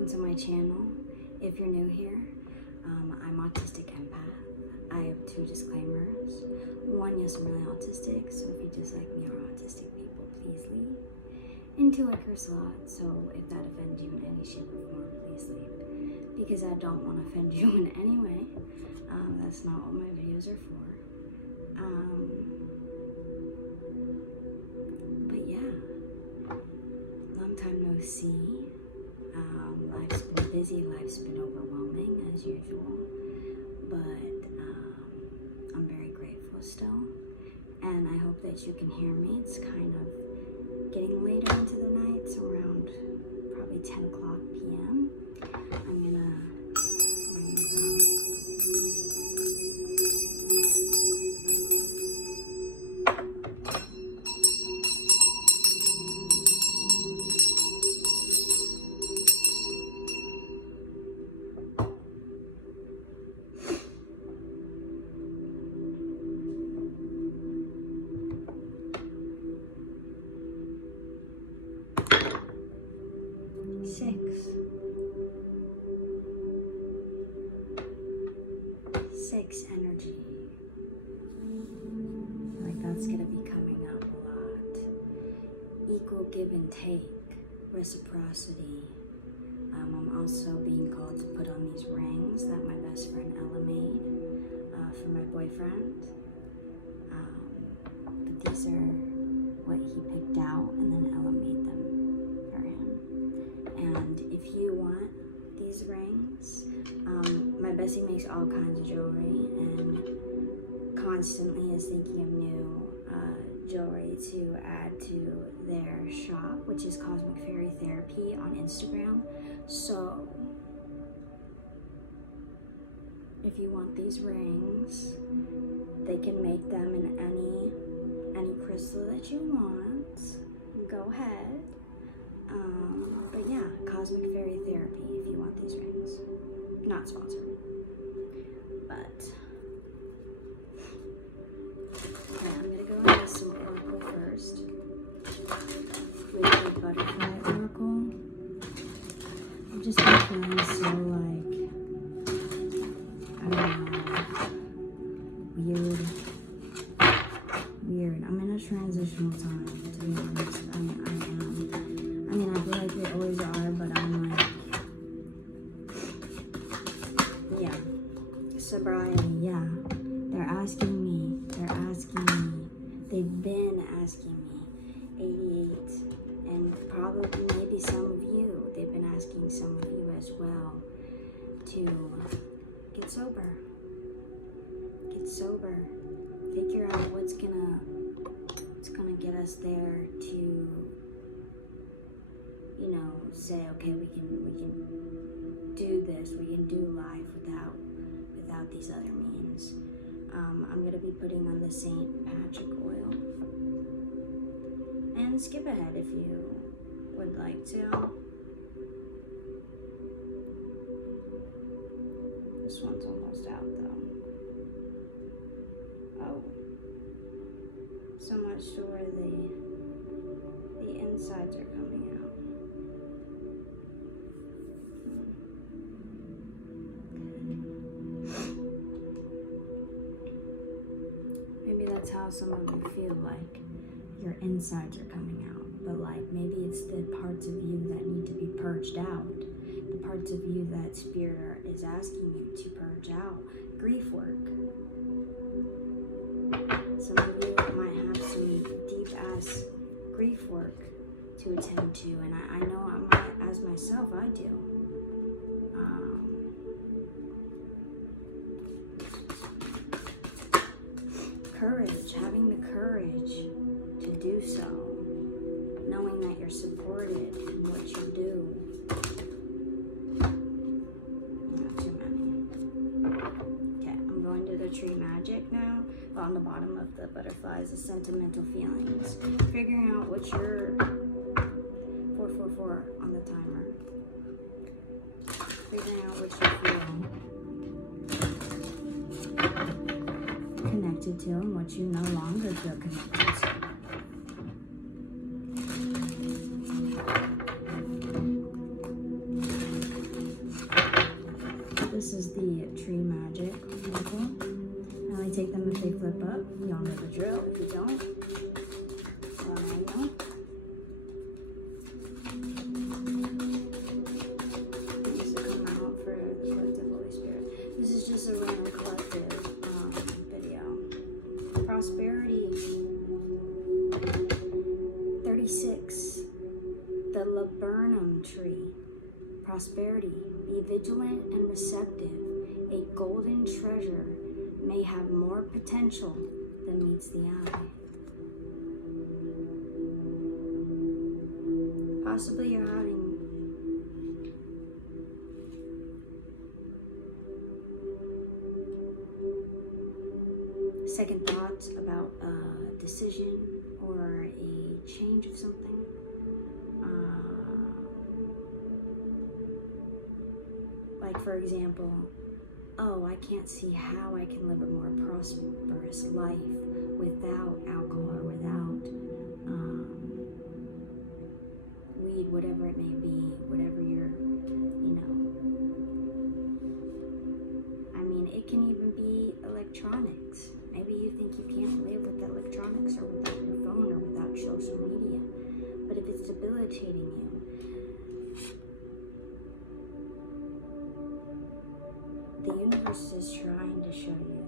welcome to my channel. If you're new here, I'm Autistic Empath. I have 2 disclaimers. One, yes, I'm really autistic, so if you just like me or autistic people, please leave. And 2, I curse a lot, so if that offends you in any shape or form, please leave. Because I don't want to offend you in any way. That's not what my videos are for. But yeah, long time no see. Life's been busy, life's been overwhelming as usual, but I'm very grateful still, and I hope that you can hear me. It's kind of getting later into the night, so around probably 10 o'clock p.m. I'm gonna ring the bell. 6 energy. Like that's gonna be coming up a lot. Equal give and take, reciprocity. I'm also being called to put on these rings that my best friend Ella made for my boyfriend. But these are what he picked out, and then Ella made them for him. And if you want these rings, my bestie makes all kinds of jewelry and constantly is thinking of new jewelry to add to their shop, which is Cosmic Fairy Therapy on Instagram. So if you want these rings, they can make them in any crystal that you want. Go ahead. But yeah, Cosmic Fairy Therapy if you want these rings. Not sponsored. But yeah, I'm gonna go into some oracle first. With the butterfly oracle. I've just been feeling so like, I don't know, weird. I'm in a transitional time, to be honest. I am. I mean, I feel like we always are, but I'm like, yeah. Sobriety, yeah. They're asking me. They've been asking me. 88, and probably maybe some of you, they've been asking some of you as well to get sober. Get sober. Figure out what's gonna get us there to, you know, say, okay, we can do this, we can do life without these other means. I'm gonna be putting on the St. Patrick oil, and skip ahead if you would like to. This one's almost out though. Oh, so much to where the insides are coming out. That's how some of you feel, like your insides are coming out, but like maybe it's the parts of you that need to be purged out, the parts of you that spirit is asking you to purge out. Grief work. Some of you might have some deep ass grief work to attend to, and I know as myself I do. Courage, having the courage to do so, knowing that you're supported in what you do. Not too many. Okay, I'm going to the tree magic now. On the bottom of the butterflies, the sentimental feelings. Figuring out what your 444 on the timer. Figuring out what you feel connected to and what you no longer feel connected to. tree magic oracle. I only take them if they flip up. Y'all know the drill. If you don't, well, now you know. Needs to come out for the collective Holy Spirit. This is just a random collective video. Prosperity. 36. The laburnum tree. Prosperity. Be vigilant and receptive. A golden treasure may have more potential than meets the eye. Possibly you're having second thoughts about a decision or a change of something. Like, for example, oh, I can't see how I can live a more prosperous life without alcohol or without weed, whatever it may be, whatever you're, I mean, it can even be electronics. Maybe you think you can't live with electronics or without your phone or without social media. But if it's debilitating you, the universe is trying to show you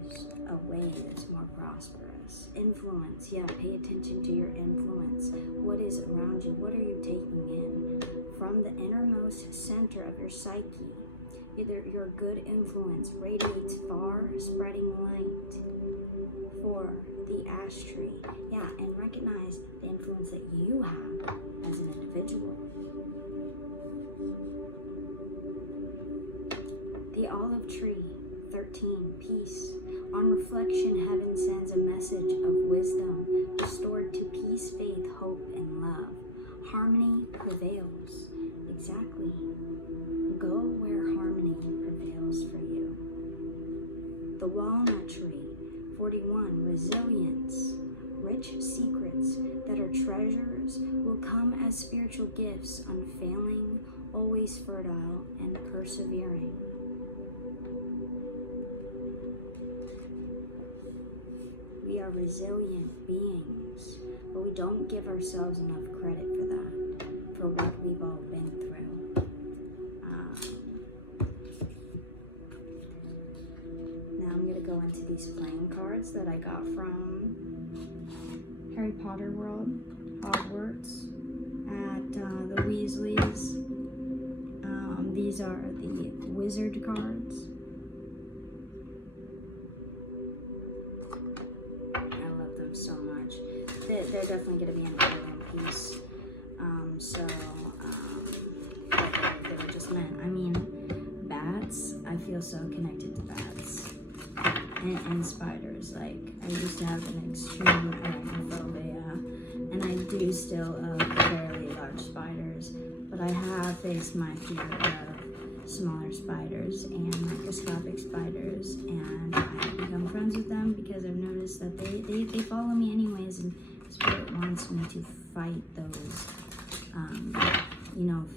a way that's more prosperous. Influence, yeah, pay attention to your influence. What is around you? What are you taking in? From the innermost center of your psyche, either your good influence radiates far, spreading light for the ash tree. Yeah, and recognize the influence that you have as an individual. The olive tree, 13, peace. On reflection, heaven sends a message of wisdom, restored to peace, faith, hope, and love. Harmony prevails. Exactly. Go where harmony prevails for you. The walnut tree, 41, resilience. Rich secrets that are treasures will come as spiritual gifts, unfailing, always fertile, and persevering. We are resilient beings, but we don't give ourselves enough credit for that, for what we've all been through. Now I'm going to go into these playing cards that I got from Harry Potter World, Hogwarts, at the Weasleys. These are the wizard cards. So much. They're definitely going to be an alien piece. They were just meant. I mean, bats, I feel so connected to bats. And spiders. Like, I used to have an extreme arachnophobia, and I do still of fairly large spiders, but I have faced my fear of smaller spiders and microscopic spiders, and I've become friends with them because I've noticed that they follow me anyways, and Spirit wants me to fight those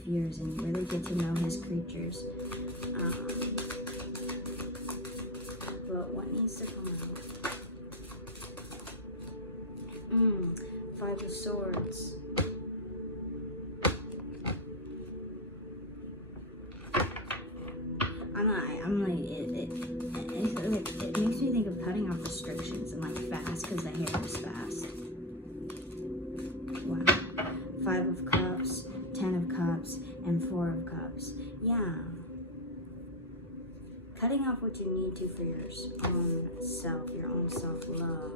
fears and really get to know his creatures. But what needs to come out? 5 of Swords. It makes me think of cutting off restrictions and like fast, because the hair is fast. Wow. 5 of Cups, 10 of Cups, and 4 of Cups. Yeah. Cutting off what you need to for your own self, your own self-love.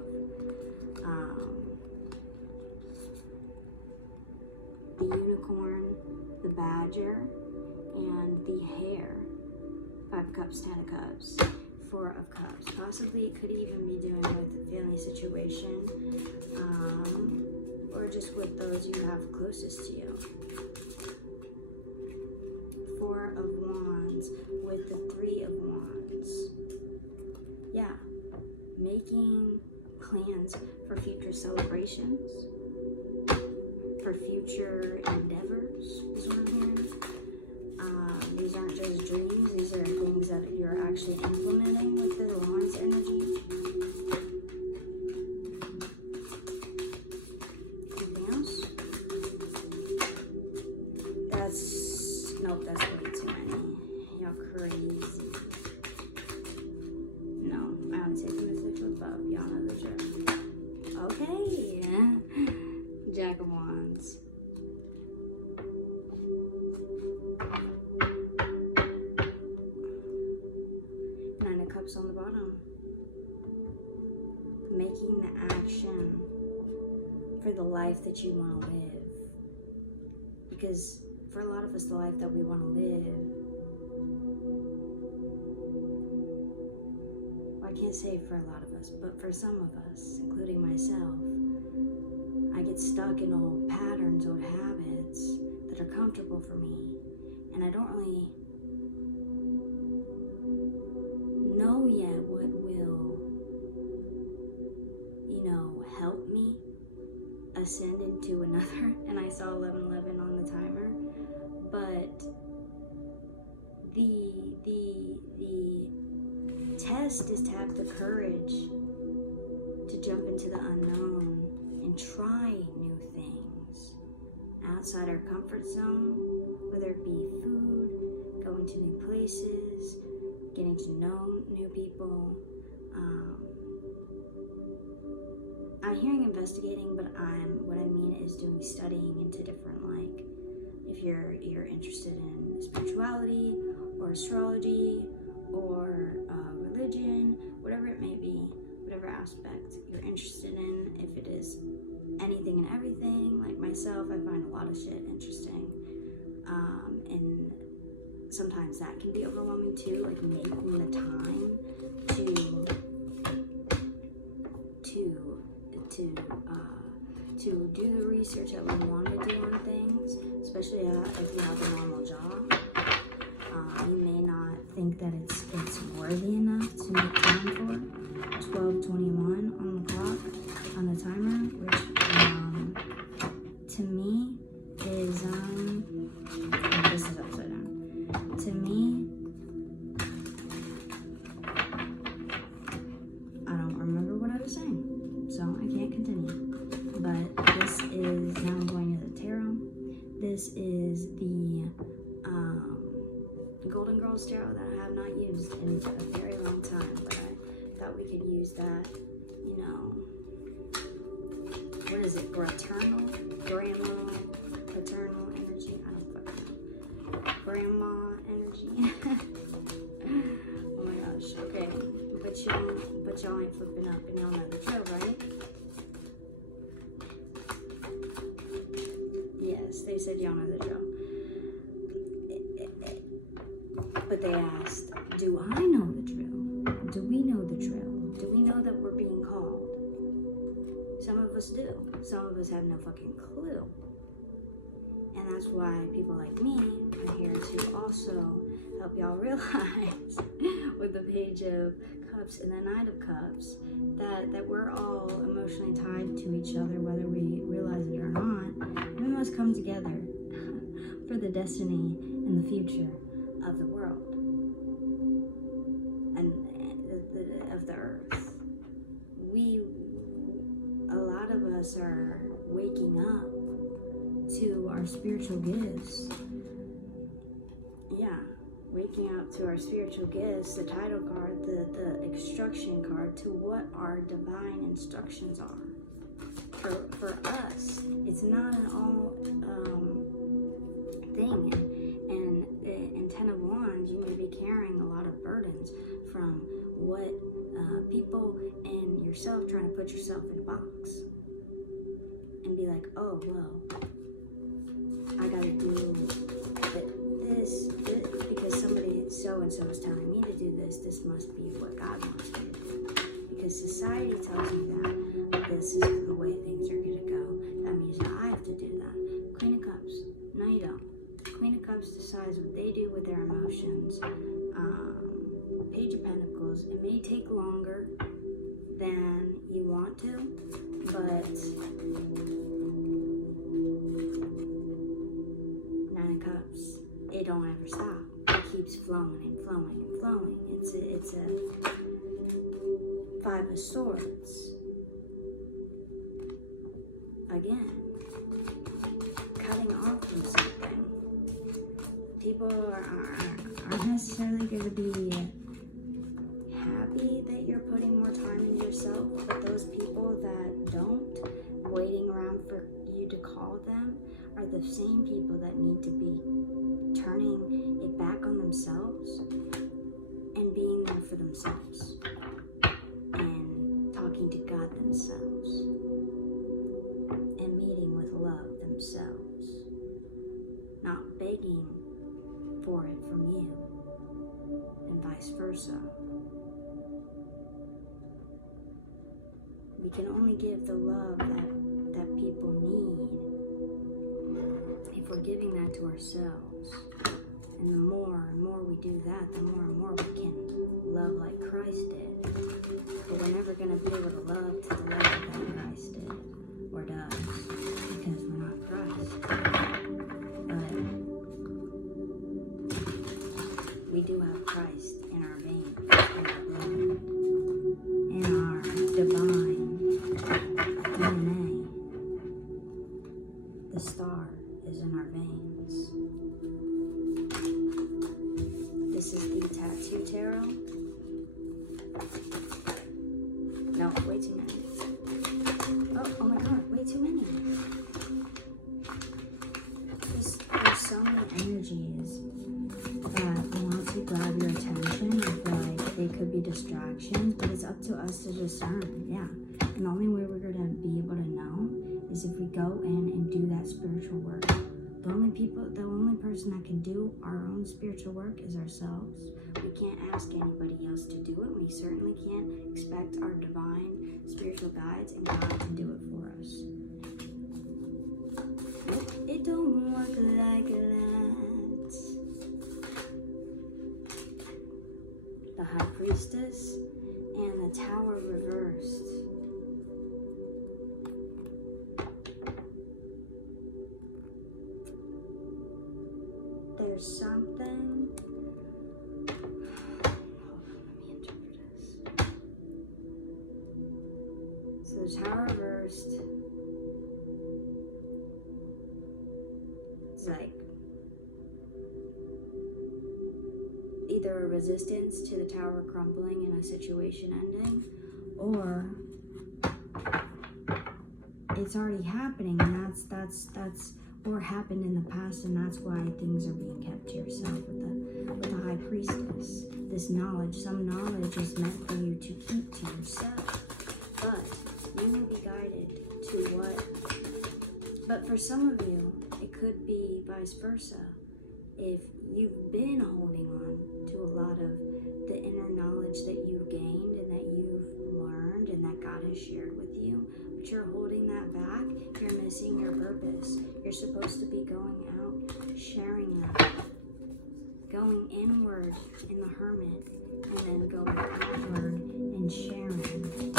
The unicorn, the badger, and the hare. 5 of Cups, 10 of Cups, 4 of Cups. Possibly it could even be doing with a family situation, or just with those you have closest to you. 4 of Wands with the 3 of Wands. Yeah, making plans for future celebrations, for future endeavors is what I'm hearing. These aren't just dreams, these are things that you're actually implementing. Nope, that's way too many. Y'all crazy. No, I only say from the six above. Y'all know the drill. Okay. Jack of Wands. Nine of Cups on the bottom. Making the action for the life that you want to live. Because for a lot of us, the life that we want to live, well, I can't say for a lot of us, but for some of us, including myself, I get stuck in old patterns, old habits that are comfortable for me, and I don't really know yet what will, help me ascend into another. And I saw 1111 on the timer, but the test is to have the courage to jump into the unknown and try new things outside our comfort zone, whether it be food, going to new places, getting to know new people. I'm hearing investigating, but what I mean is doing studying into different, like, if you're interested in spirituality or astrology or religion, whatever it may be, whatever aspect you're interested in, if it is anything and everything, like myself, I find a lot of shit interesting, and sometimes that can be overwhelming too, like making the time to do the research that we want to do on things, especially if you have a normal job. You may not think that it's worthy enough to make time for. 12:21 on the clock, on the timer, which to me is this is upside down. To me, I don't remember what I was saying, so I can't continue. But this is, now I'm going to the tarot. This is the Golden Girls tarot that I have not used in a very long time, but I thought we could use that, what is it, paternal energy? I don't fucking know. Grandma energy. Oh my gosh, okay. But y'all ain't flipping up, and y'all know the drill, right? Yes, they said y'all know the drill. But they asked, do I know the drill? Do we know the drill? Do we know that we're being called? Some of us do. Some of us have no fucking clue. And that's why people like me are here to also help y'all realize with the Page of Cups and the Knight of Cups that we're all emotionally tied to each other, whether we realize it or not. We must come together for the destiny and the future of the world and of the earth. A lot of us are waking up to our spiritual gifts. Yeah, waking up to our spiritual gifts, the title card, the instruction card to what our divine instructions are. For us, it's not an all thing. And in Ten of Wands, you may be carrying a lot of burdens from what people and yourself trying to put yourself in a box and be like, oh, well, I gotta do this because somebody so-and-so is telling me to do this. This must be what God wants me to do. Because society tells me that this is the way things are gonna go. That means that I have to do that. Queen of Cups. No, you don't. Queen of Cups decides what they do with their emotions. Page of Pentacles. It may take longer than you want to, but Nine of Cups, it don't ever stop. It keeps flowing and flowing and flowing. It's a Five of Swords. Again, cutting off from something. people aren't necessarily going to be happy that you're putting more time into yourself, but those people that don't, waiting around for you to call them, are the same people that need to be turning it back on themselves and being there for themselves and talking to God themselves and meeting with love themselves, not begging for it from you, and vice versa. We can only give the love that people need if we're giving that to ourselves. And the more and more we do that, the more and more we can love like Christ did. But we're never going to be able to love to the level that Christ did or does, because we're not Christ. But we do have Christ in our veins, in our blood, in our divine DNA. The star is in our veins. This is the tattoo tarot. No, way too many. Oh my god, way too many. There's so many energies that want to grab your attention. I feel like they could be distractions, but it's up to us to discern. Yeah. And the only way we're going to be able to know is if we go in and do that spiritual work. The only person that can do our own spiritual work is ourselves. We can't ask anybody else to do it. We certainly can't expect our divine spiritual guides and God to do it for us. It don't work like that. The High Priestess and the Tower reversed. There's something. Hold on, let me interpret this. So the Tower reversed. It's like either a resistance to the tower crumbling and a situation ending, or it's already happening, and that's or happened in the past, and that's why things are being kept to yourself with the High Priestess. This knowledge, some knowledge is meant for you to keep to yourself, but you will be guided to what. But for some of you, it could be vice versa. If you've been holding on to a lot of the inner knowledge that you've gained and that you've learned and that God has shared with you, but you're holding that back, you're missing your purpose. You're supposed to be going out, sharing that, going inward in the hermit, and then going outward and sharing.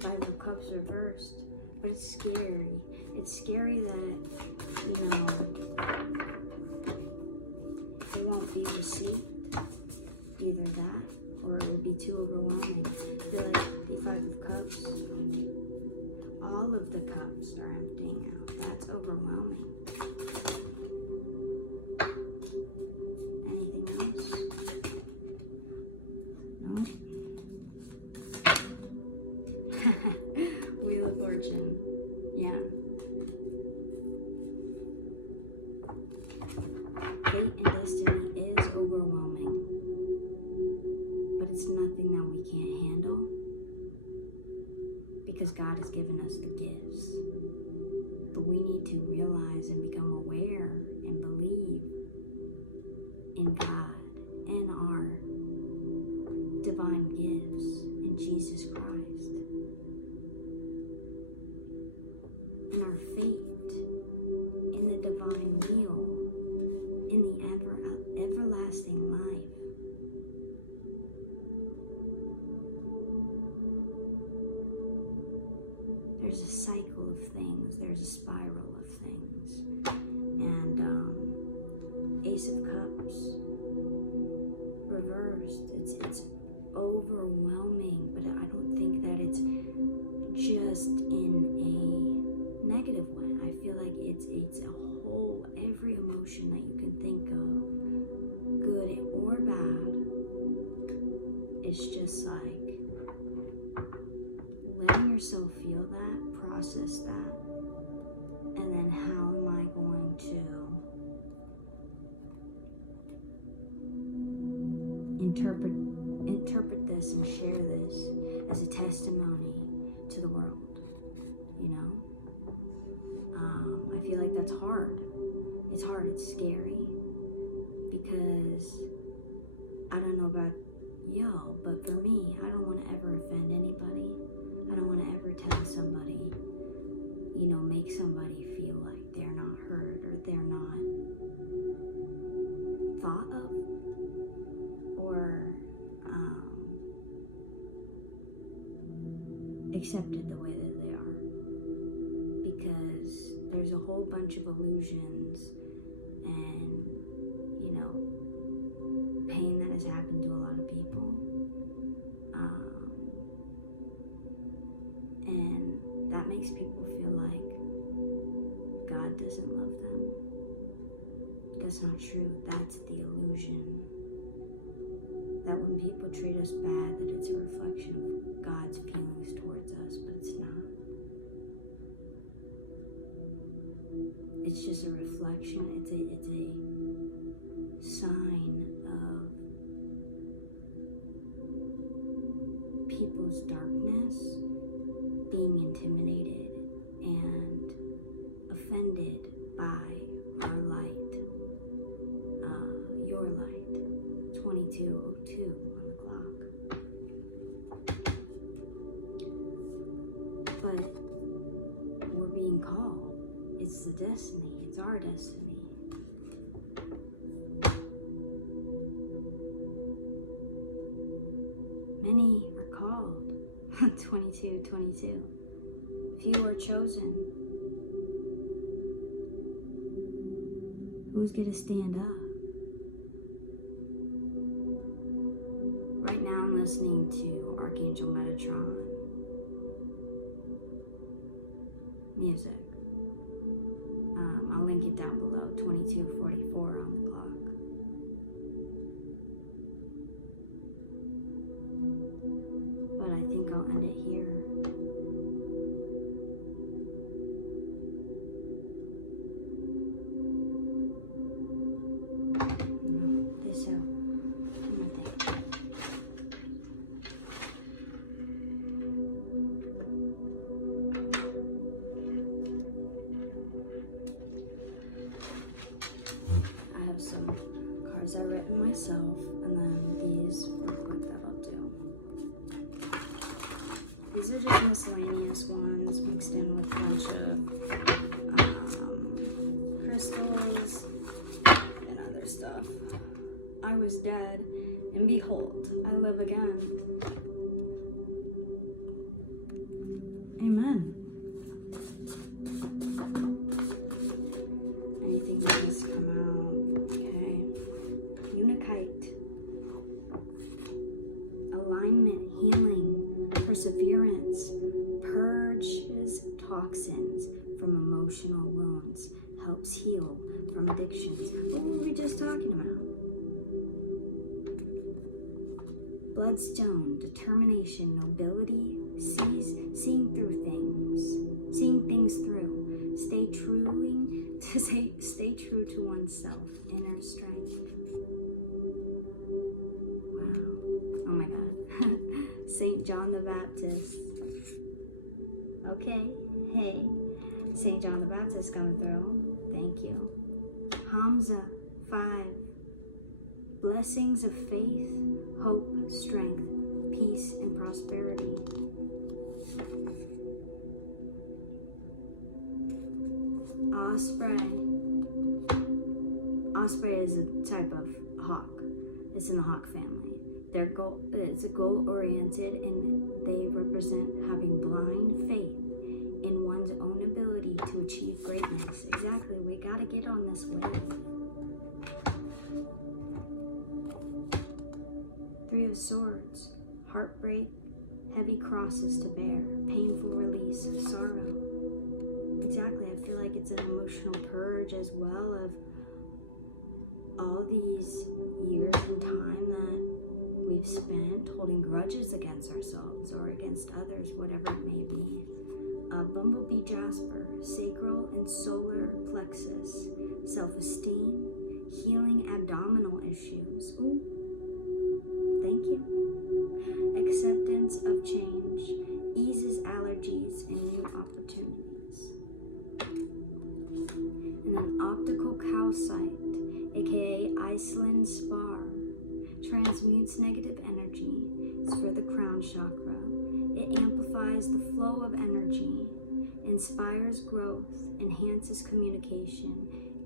Five of Cups reversed, but it's scary. It's scary that, you know, it won't be received. Either that, or it would be too overwhelming. I feel like the Five of Cups, all of the cups are emptying out. That's overwhelming. Anything else? No? Wheel of Fortune. Yeah. Fate and destiny is overwhelming, but it's nothing that we can't handle because God has given us the gifts. But we need to realize and become aware and believe in God and our divine gifts in Jesus Christ, in our fate, in the divine will, in the everlasting life. There's a cycle of things, there's a spiral of things. And Ace of Cups reversed. It's overwhelming, but I don't think that it's just in a negative way. I feel like it's a whole, every emotion that you can think is just like letting yourself feel that, process that, and then how am I going to interpret this and share this as a testimony to the world, you know? I feel like that's hard. It's hard, it's scary, because I don't know about y'all, but for me, I don't want to ever offend anybody. I don't want to ever tell somebody, you know, make somebody feel like they're not heard or they're not thought of or accepted the way that they are. Because there's a whole bunch of illusions and, you know, pain that has happened to a lot of people. And that makes people feel like God doesn't love them. That's not true. That's the illusion. That when people treat us bad, that it's a reflection of God's feelings towards us, but it's not. It's just a reflection. It's a sign of people's darkness being intimidated and offended by our light, your light, 22:02 on the clock. But we're being called. It's the destiny. It's our destiny. Many are called. 22:22. Few are chosen. Who's gonna stand up? Right now I'm listening to Archangel Metatron music. I'll link it down below, 22:44 on the clock. But I think I'll end it here. This out. I have some cards I've written myself, and then these real quick that I'll do. These are just miscellaneous ones mixed in with a bunch of crystals and other stuff. I was dead, and behold, I live again. Amen. Anything that needs to come out. Okay. Unikite. Alignment, healing, perseverance, purges toxins from emotional wounds, helps heal from addictions. What were we just talking about? Bloodstone, determination, nobility, seeing through things, seeing things through. Stay true to oneself, inner strength. Wow. Oh my God. Saint John the Baptist. Okay. Hey. Saint John the Baptist coming through. Thank you. Hamza 5. Blessings of faith, hope, strength, peace, and prosperity. Osprey. Osprey is a type of hawk. It's in the hawk family. It's a goal-oriented, and they represent having blind faith in one's own ability to achieve greatness. Exactly. We gotta get on this wave. 3 of Swords, heartbreak, heavy crosses to bear, painful release, sorrow. Exactly, I feel like it's an emotional purge as well of all these years and time that we've spent holding grudges grudges against ourselves or against others, whatever it may be. Bumblebee jasper, sacral and solar plexus, self-esteem, healing abdominal issues. Ooh, thank you. Acceptance of change, eases allergies and new opportunities. And an optical calcite, aka Iceland spar, transmutes negative energy. It's for the crown chakra. It amplifies the flow of energy, inspires growth, enhances communication,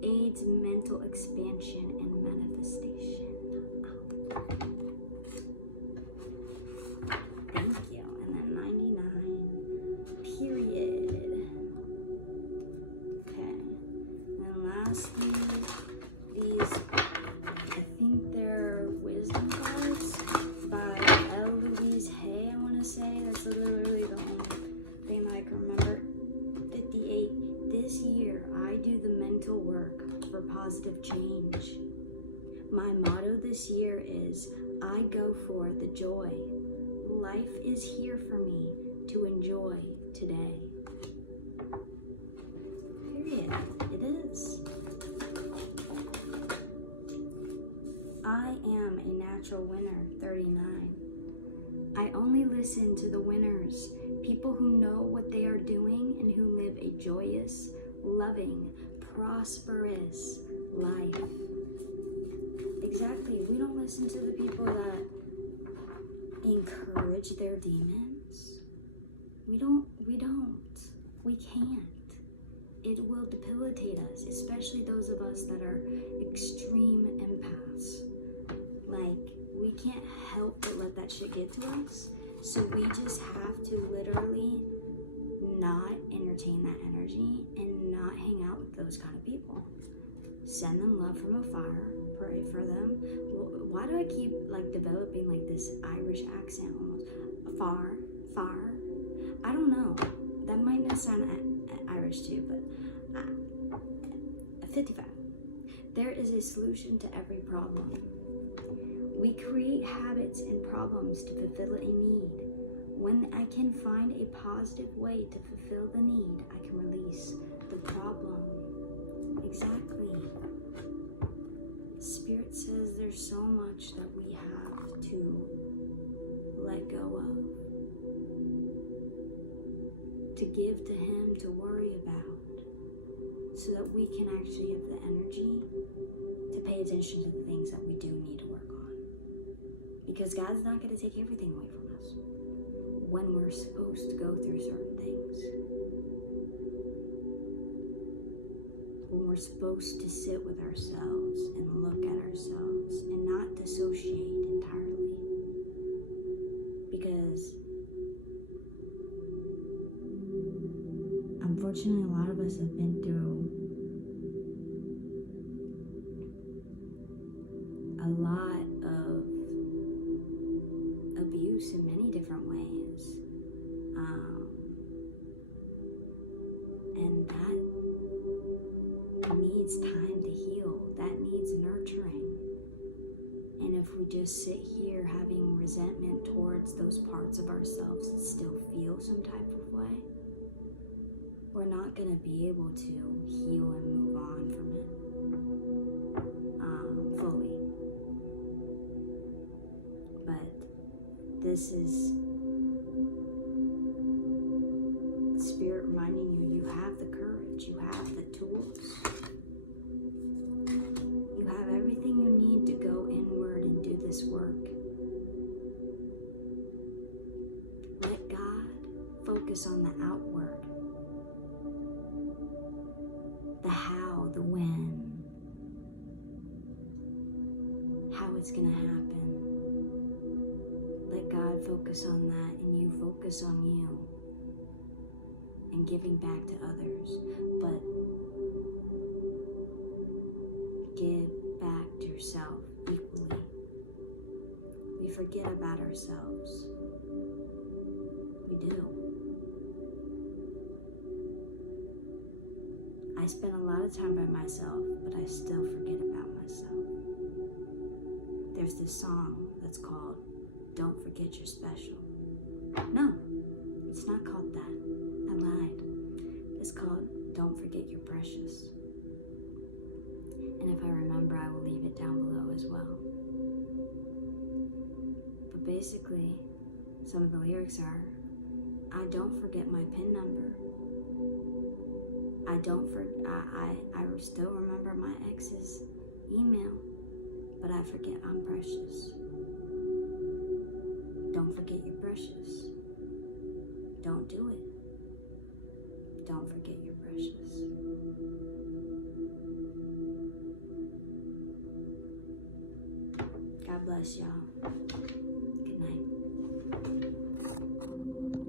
aids mental expansion and manifestation. Thank you. And then 99, period. Okay. And lastly, these, I think they're wisdom cards by L. Louise Hay, I want to say. That's literally the only thing that I can remember. 58. This year, I do the mental work for positive change. My motto this year is, I go for the joy. Life is here for me to enjoy today. Period. It is. I am a natural winner, 39. I only listen to the winners, people who know what they are doing and who live a joyous, loving, prosperous life. Exactly. We don't listen to the people that encourage their demons. We don't. We can't. It will debilitate us, especially those of us that are extreme empaths. Like, we can't help but let that shit get to us. So we just have to literally not entertain that energy and not hang out with those kind of people. Send them love from afar. Pray for them. Why do I keep like developing like this Irish accent almost? Far. I don't know. That might not sound Irish too, but 55. There is a solution to every problem. We create habits and problems to fulfill a need. When I can find a positive way to fulfill the need, I can release the problem. Exactly. Spirit says there's so much that we have to let go of, to give to Him, to worry about, so that we can actually have the energy to pay attention to the things that we do need to work on. Because God's not going to take everything away from us when we're supposed to go through certain things. When we're supposed to sit with ourselves and look at ourselves and not dissociate entirely. Because unfortunately, a lot of us have been through a lot of abuse in many different ways. And that needs time to heal. That needs nurturing. And if we just sit here having resentment towards those parts of ourselves that still feel some type of way, we're not going to be able to heal and move on from it fully. But this is Spirit reminding you, you have the courage, you have the tools. You have everything you need to go inward and do this work. Let God focus on the outward. The how, the when, how it's going to happen. Let God focus on that and you focus on you and giving back to others. But give back to yourself equally. We forget about ourselves. We do. I spend a lot of time by myself, but I still forget about myself. There's this song that's called don't forget you're special. No, it's not called that. I lied. It's called don't forget you're precious. And if I remember, I will leave it down below as well. But basically, some of the lyrics are, I don't forget my PIN number. I still remember my ex's email, but I forget I'm precious. Don't forget you're precious. Don't do it. Don't forget you're precious. God bless y'all.